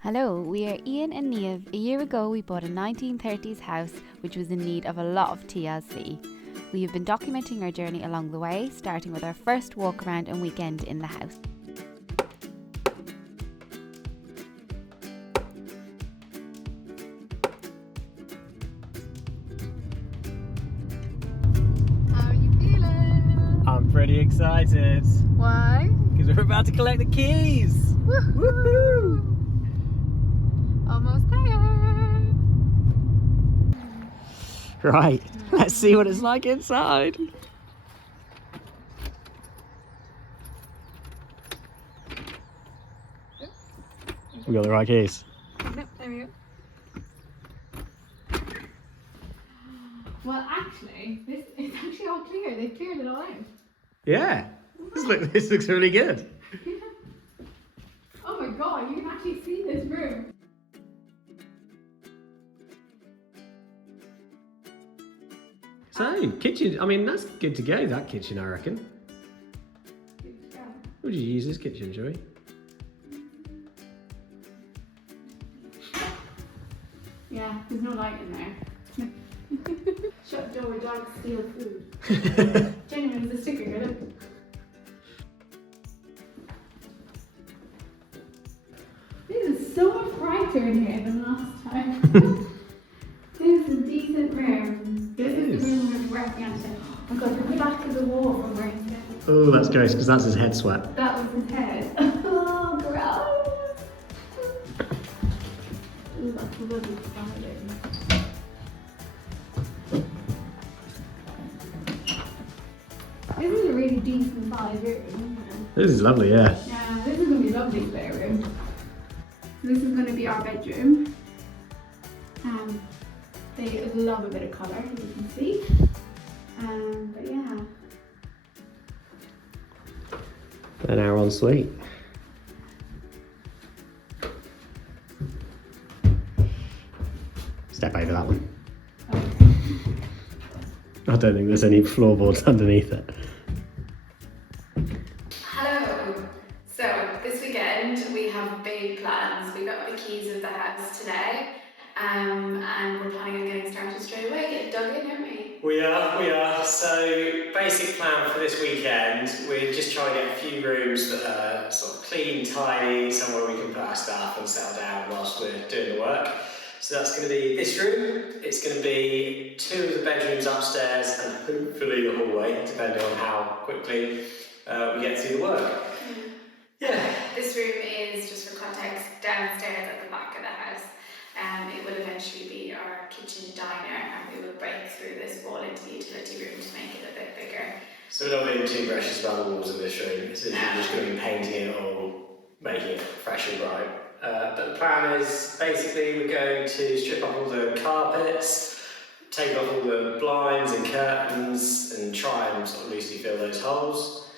Hello, we are Ian and Niamh. A year ago we bought a 1930s house which was in need of a lot of TLC. We have been documenting our journey along the way, starting with our first walk around and weekend in the house. How are you feeling? I'm pretty excited Why? because we're about to collect the keys. Woohoo! Almost there. Right, let's see what it's like inside. We got the right keys. Yep, there we go. Well, actually, it's actually all clear. They've cleared it all out. Yeah, this looks really good. Oh my god, you can actually see this room. So, kitchen, I mean, that's good to go, that kitchen, I reckon. Good to go. Would you use this kitchen, Joey? Yeah, there's no light in there. Shut door, dogs steal food. Genuine is a sticker, isn't it? This is so much brighter in here than last time. This is a decent room. This is the room we're working on today. Oh my god, look at the back of the wall from where he's sitting. Oh, that's gross, because that's his head sweat. That was his head. Oh, gross. Ooh, that's a lovely spider. This is a really decent sized room. This is lovely, yeah. Yeah, this is going to be a lovely playroom. So this is going to be our bedroom. They love a bit of colour, as you can see. But yeah. An hour en suite. Step over that one. Okay. I don't think there's any floorboards underneath it. Hello. So this weekend we have big plans. We got the keys of the house today, and we're planning on getting started straight away. Get dug in, aren't we? We are. So, basic plan for this weekend, we're just trying to get a few rooms that are sort of clean, tidy, somewhere we can put our stuff and settle down whilst we're doing the work. So that's going to be this room, it's going to be 2 of the bedrooms upstairs and hopefully the hallway, depending on how quickly we get through the work. Yeah. This room is, just for context, downstairs at the back of the house. It will eventually be our kitchen diner, and we will break through this wall into the utility room to make it a bit bigger. So we're not doing too brushes around the walls of this room, so we're just going to be painting it or making it fresh and bright. But the plan is basically we're going to strip off all the carpets, take off all the blinds and curtains and try and sort of loosely fill those holes.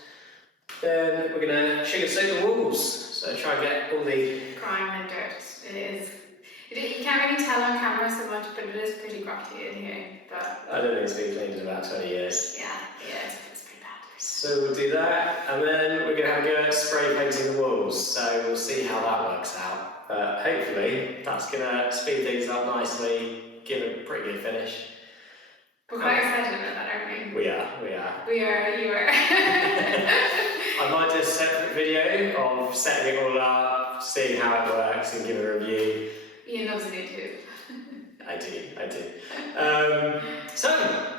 Then we're going to sugar soak the walls, so try and get all the Grime and dirt. It is. You can't really tell on camera so much, but it is pretty grotty in here. But I don't think it's been cleaned in about 20 years. yeah, it's pretty bad. So we'll do that, and then we're going to have a go at spray painting the walls, so we'll see how that works out. Hopefully that's going to speed things up nicely, give a pretty good finish. We're quite excited about that, aren't we? We are. We are, you are. I might do a separate video of setting it all up, seeing how it works and give a review. Ian loves it too. I do. So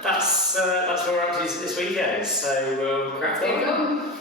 that's what we're up to this weekend. So we'll crack There you on. go.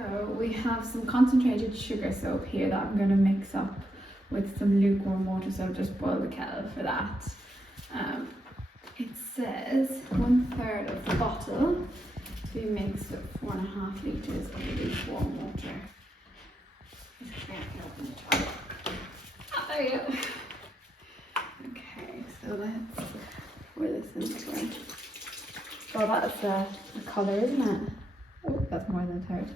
So we have some concentrated sugar soap here that I'm going to mix up with some lukewarm water, so just boil the kettle for that. It says 1/3 of the bottle to be mixed with 4.5 litres of lukewarm water. There you go. Okay, so let's pour this into it. Oh, that's a colour, isn't it? Oh, that's more than a third.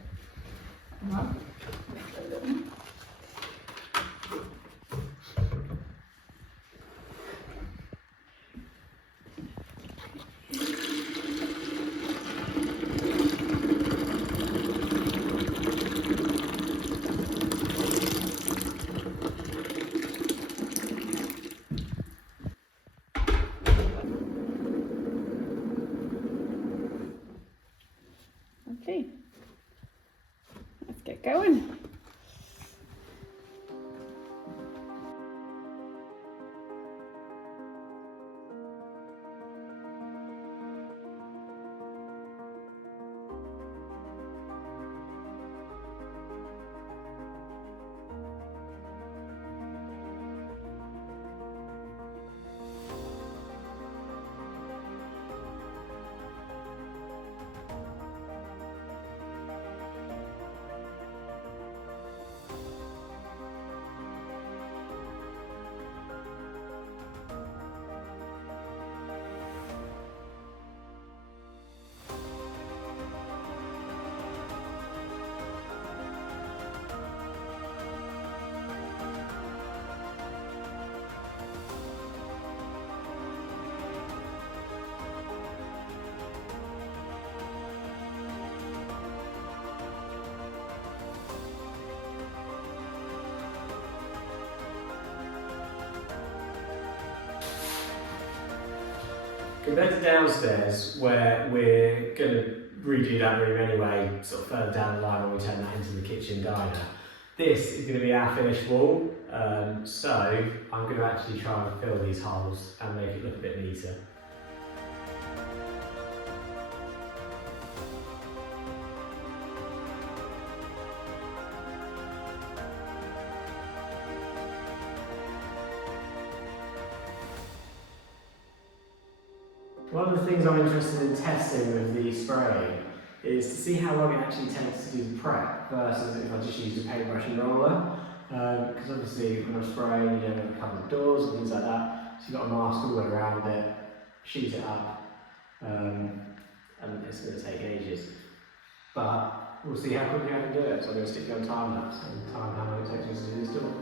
Okay, let's get going. Compared to downstairs, where we're going to redo that room anyway, sort of further down the line when we turn that into the kitchen diner, this is going to be our finished wall. So I'm going to actually try and fill these holes and make it look a bit neater. One of the things I'm interested in testing with the spray is to see how long it actually takes to do the prep versus if I just use a paintbrush and roller. Because obviously when I'm spraying, you have a couple of doors and things like that, so you've got to mask all the way around it, shoot it up, and it's going to take ages. But we'll see how quickly I can do it, so I'm going to stick you on time lapse and time how long it takes me to do this door.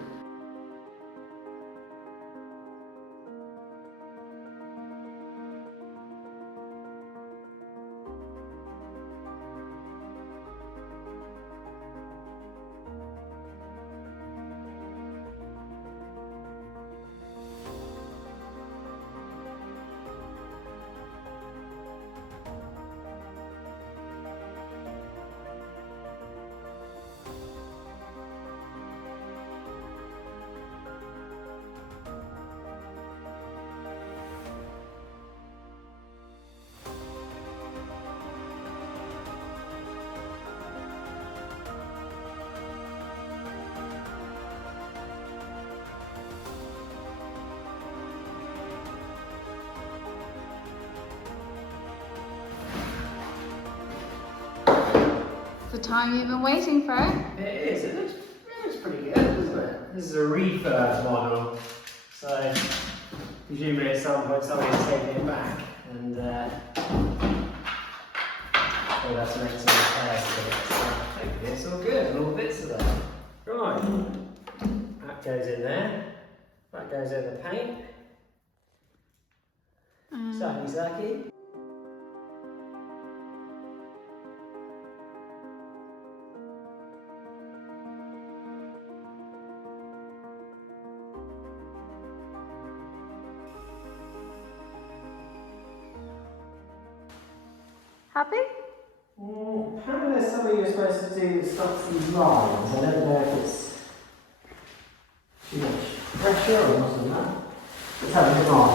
The time you've been waiting for. It is, it looks pretty good, doesn't it? This is a refurb model, so presumably at some point somebody's taking it back and we'll have to make some repairs to it. So hopefully it's all good and all the bits are there. Right, that goes in there, that goes in the paint. Zaki. Happy? Apparently there's something you're supposed to do that stops these lines. I don't know if it's too much pressure or something like that. Let's have a look on.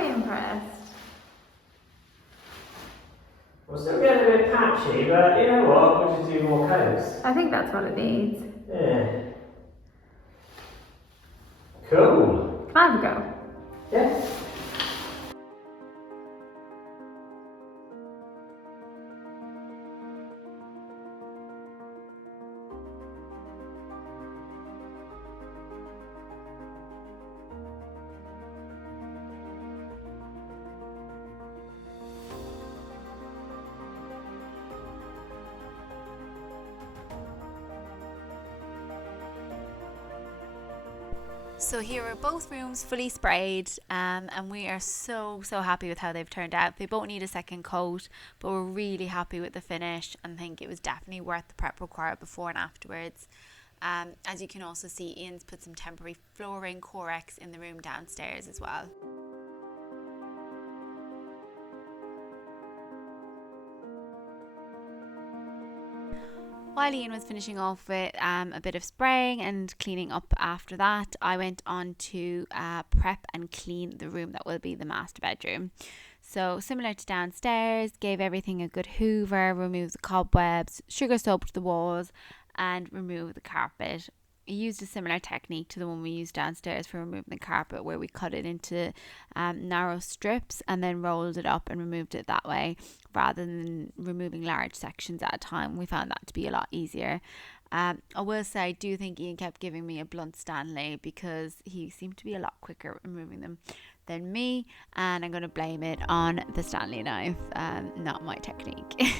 very impressed. We're still getting a bit patchy, but you know what? We'll just do more coats. I think that's what it needs. Yeah. Cool. Can I have a go? Yeah. So here are both rooms fully sprayed, and we are so happy with how they've turned out. They both need a second coat, but we're really happy with the finish and think it was definitely worth the prep required before and afterwards. As you can also see, Ian's put some temporary flooring Corex in the room downstairs as well. While Ian was finishing off with a bit of spraying and cleaning up after that, I went on to prep and clean the room that will be the master bedroom. So similar to downstairs, gave everything a good hoover, removed the cobwebs, sugar soaped the walls and removed the carpet. I used a similar technique to the one we used downstairs for removing the carpet, where we cut it into narrow strips and then rolled it up and removed it that way, rather than removing large sections at a time. We found that to be a lot easier. I will say I do think Ian kept giving me a blunt Stanley because he seemed to be a lot quicker at removing them than me, and I'm going to blame it on the Stanley knife, not my technique.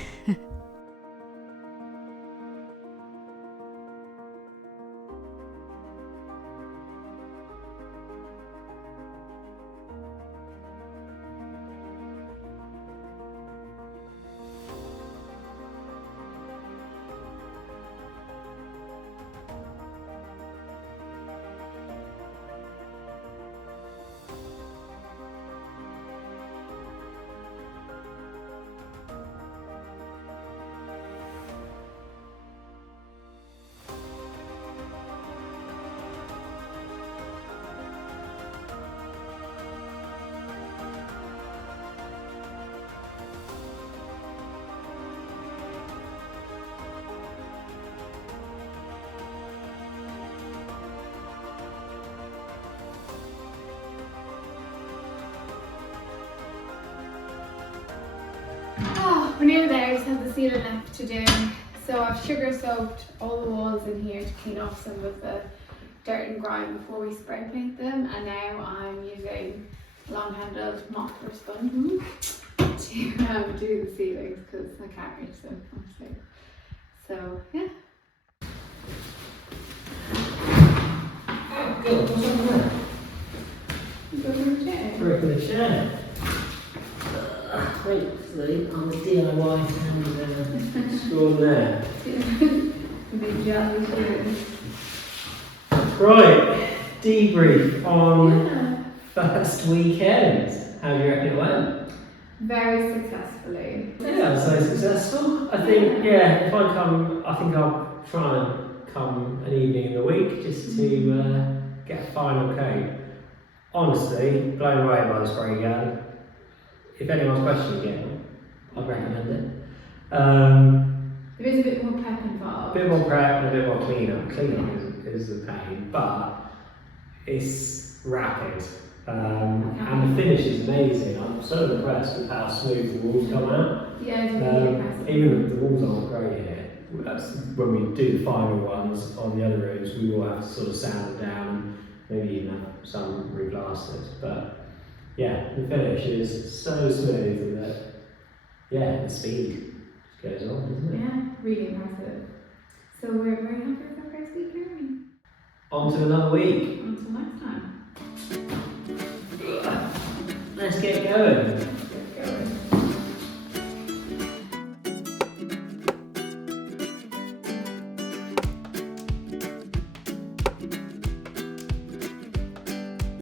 Oh, we're nearly there. I just have the ceiling left to do. So I've sugar soaked all the walls in here to clean off some of the dirt and grime before we spray paint them, and now I'm using a long-handled mop or sponge to do the ceilings because I can't reach them honestly. So yeah. Oh, good. What's on there? Go for a chair. For the chair. Hopefully, I'm a DIY and extraordinaire. Big jelly shoes. Right, debrief on first weekend. How do you reckon it went? Very successfully. Yeah, so successful. I think, if I come, I think I'll try and come an evening in the week just to get a final coat. Honestly, blown away by the spray gun. If anyone's questioning it, I'd recommend it. There is a bit more prep involved. A bit more prep and a bit more cleanup. Cleanup is a pain, but it's rapid. And the finish is amazing. I'm so impressed with how smooth the walls come out. Yeah, it's really impressive. Even if the walls aren't great here, that's when we do the final ones on the other rooms, we will have to sort of sand them down, maybe even have some reblasted. But yeah, the finish is so smooth that, the speed just goes on, doesn't it? Yeah, really impressive. So we're very happy with our first week learning. On to another week. Until next time. Let's get going. Let's get going.